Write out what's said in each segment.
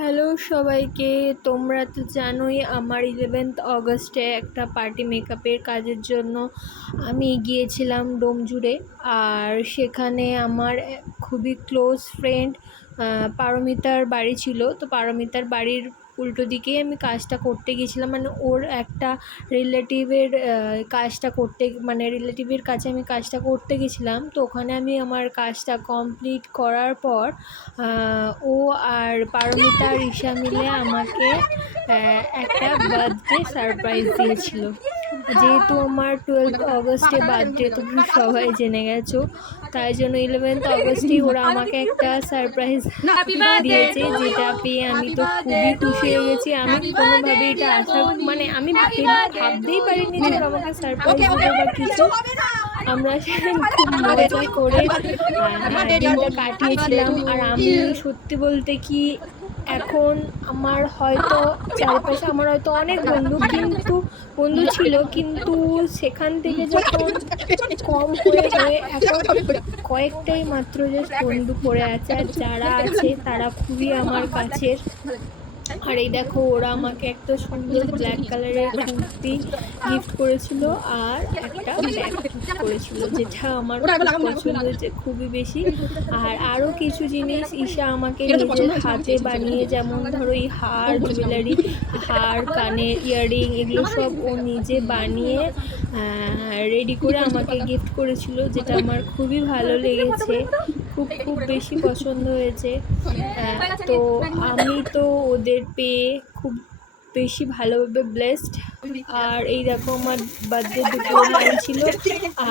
Hello সবাইকে, তোমরা তো জানোই আমার 11th অগস্টে একটা পার্টি মেকআপের কাজের জন্য আমি গিয়েছিলাম ডোমজুড়ে। আর সেখানে আমার খুবই ক্লোজ ফ্রেন্ড পারমিতার বাড়ি ছিল। তো পারমিতার বাড়ির উল্টো দিকেই আমি কাজটা করতে গিয়েছিলাম, মানে ওর একটা রিলেটিভের কাজটা করতে, মানে রিলেটিভের কাছে আমি কাজটা করতে গেছিলাম। তো ওখানে আমি আমার কাজটা কমপ্লিট করার পর ও আর পারমিতা আর ঈশা মিলে আমাকে একটা বার্থডে সারপ্রাইজ দিয়েছিল। যেহেতু আমার 12th অগস্টে বার্থডে তোমরা সবাই জেনে গেছো, তাই জন্য 11th অগস্টেই ওরা আমাকে একটা সারপ্রাইজ দিয়েছে, যেটা পেয়ে আমি তো খুবই খুশি হয়ে গেছি। আমি কোনোভাবে এটা মানে আমি ভাবতেই পারিনি যে ওরা আমাকে সারপ্রাইজ দেবে বা কিছু। আমরা খুব মজা করে দিনটা কাটিয়েছিলাম। আর আমি সত্যি বলতে কি, এখন আমার হয়তো চারপাশে আমার হয়তো অনেক বন্ধু ছিল, কিন্তু সেখান থেকে যখন কম হয়ে এখন কয়েকটাই মাত্র জাস্ট বন্ধু পড়ে আছে। আর যারা আছে তারা খুবই আমার কাছের। আর এই দেখো, ওরা আমাকে একটা সুন্দর ব্ল্যাক কালারের কুর্তি গিফট করেছিল আর একটা ব্যাগ গিফট করেছিল, যেটা আমার খুব পছন্দ হয়েছে খুবই বেশি। আর আরও কিছু জিনিস ঈশা আমাকে নিজের হাতে বানিয়ে, যেমন ধরো এই হার, জুয়েলারি, হার, কানের ইয়াররিং, এগুলো সব ও নিজে বানিয়ে রেডি করে আমাকে গিফট করেছিল, যেটা আমার খুবই ভালো লেগেছে, খুব বেশি পছন্দ হয়েছে। তো আমি তো ওদের পেয়ে খুব বেশি ভালোভাবে ব্লেসড। আর এই দেখো, আমার বার্থডে দুপুর লাইন ছিল।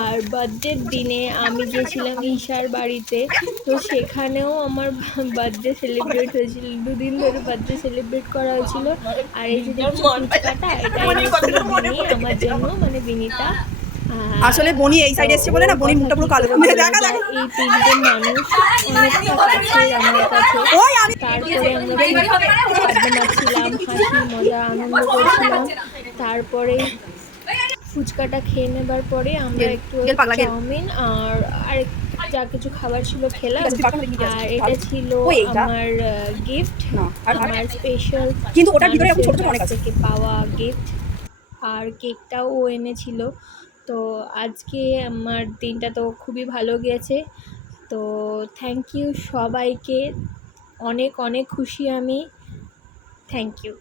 আর বার্থডের দিনে আমি গিয়েছিলাম ঈশার বাড়িতে। তো সেখানেও আমার বার্থডে সেলিব্রেট হয়েছিল, 2 দিন ধরে বার্থডে সেলিব্রেট করা হয়েছিল। আর এই যে দেখছি ফুচকাটা, এটা এনেছিল বিনি আমার জন্য, মানে বিনিতা। আসলে বনি এই সাইডে এসেছে বলে না, বনির মুখটা পুরো কালো। দেখা দেখা এই 3টে মানুষ অনেকটা কাছে আমার কাছে। তারপরে আমরা আড্ডা মারছিলাম, হাসি মজা আনন্দ করছিলাম। তারপরে ফুচকাটা খেয়ে নেবার পরে আমরা একটু চাউমিন আর যা কিছু খাবার ছিল খেলাম। আর এটা ছিল আমার গিফট, আমার স্পেশাল কিন্তু ওটার ভিতরে এখন ছোট ছোট অনেক আছে থেকে পাওয়া গিফট। আর কেকটাও ও এনেছিল। তো আজকে আমার দিনটা তো খুবই ভালো গেছে। তো থ্যাংক ইউ সবাইকে, অনেক অনেক খুশি আমি। Thank you.